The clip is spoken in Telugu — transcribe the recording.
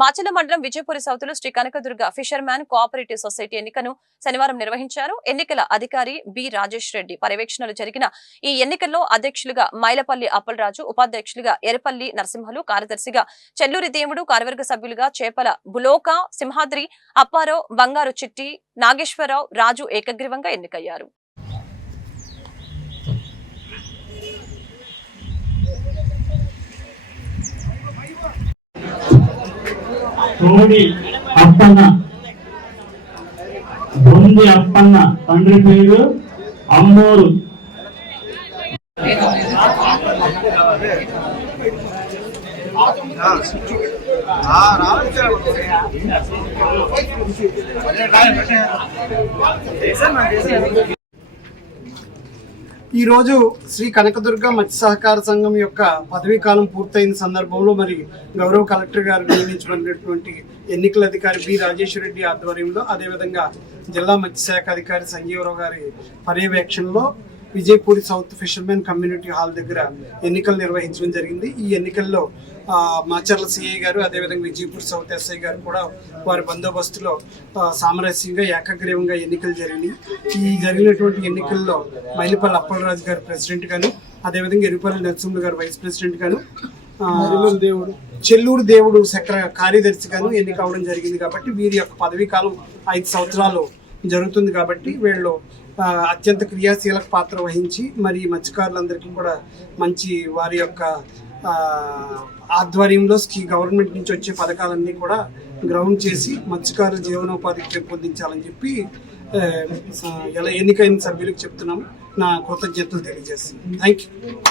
మాచల మండలం విజయపురి సౌత్లో Sri Kanakadurga fisherman cooperative society ఎన్నికను శనివారం నిర్వహించారు. ఎన్నికల అధికారి బి రాజేష్ రెడ్డి పర్యవేక్షణలో జరిగిన ఈ ఎన్నికల్లో అధ్యక్షులుగా మైలపల్లి అప్పలరాజు, ఉపాధ్యక్షులుగా ఎరపల్లి నరసింహలు, కార్యదర్శిగా చెల్లూరి దేవుడు, కార్యవర్గ సభ్యులుగా చేపల బులోక, సింహాద్రి, అప్పారావు, బంగారు చిట్టి, నాగేశ్వరరావు, రాజు ఏకగ్రీవంగా ఎన్నికయ్యారు. తోడి అప్పన్న, బొంది అప్పన్న, తండ్రి పేరు అమ్మూరు. ఈ రోజు శ్రీ కనకదుర్గ మత్స్య సహకార సంఘం యొక్క పదవీ కాలం పూర్తయిన సందర్భంలో మరి గౌరవ కలెక్టర్ గారు నియమించబడినటువంటి ఎన్నికల అధికారి బి రాజేష్ రెడ్డి ఆధ్వర్యంలో, అదేవిధంగా జిల్లా మత్స్యశాఖ అధికారి సంజీవరావు గారి పర్యవేక్షణలో Vijayapuri south fishermen community hall దగ్గర ఎన్నికలు నిర్వహించడం జరిగింది. ఈ ఎన్నికల్లో మాచర్ల సిఐ గారు, అదేవిధంగా విజయపూరి సౌత్ ఎస్ఐ గారు కూడా వారి బందోబస్తులో సామరస్యంగా ఏకగ్రీవంగా ఎన్నికలు జరిగినాయి. ఈ జరిగినటువంటి ఎన్నికల్లో మైలపల్లి అప్పలరాజు గారు ప్రెసిడెంట్ గాను, అదేవిధంగా ఎరుపల్లి నరసింహులు గారు వైస్ ప్రెసిడెంట్ గాను, చెల్లూరు దేవుడు కార్యదర్శి గాను ఎన్నిక అవడం జరిగింది. కాబట్టి వీరి యొక్క పదవీ కాలం 5 సంవత్సరాలు జరుగుతుంది. కాబట్టి వీళ్ళు అత్యంత క్రియాశీలక పాత్ర వహించి మరి మత్స్యకారులందరికీ కూడా మంచి వారి యొక్క ఆధ్వర్యంలో గవర్నమెంట్ నుంచి వచ్చే పథకాలన్నీ కూడా గ్రౌండ్ చేసి మత్స్యకారుల జీవనోపాధికి పెంపొందించాలని చెప్పి ఎన్నికైన సభ్యులకు చెప్తున్నాము. నా కృతజ్ఞతలు తెలియజేస్తున్నాను. Thank you.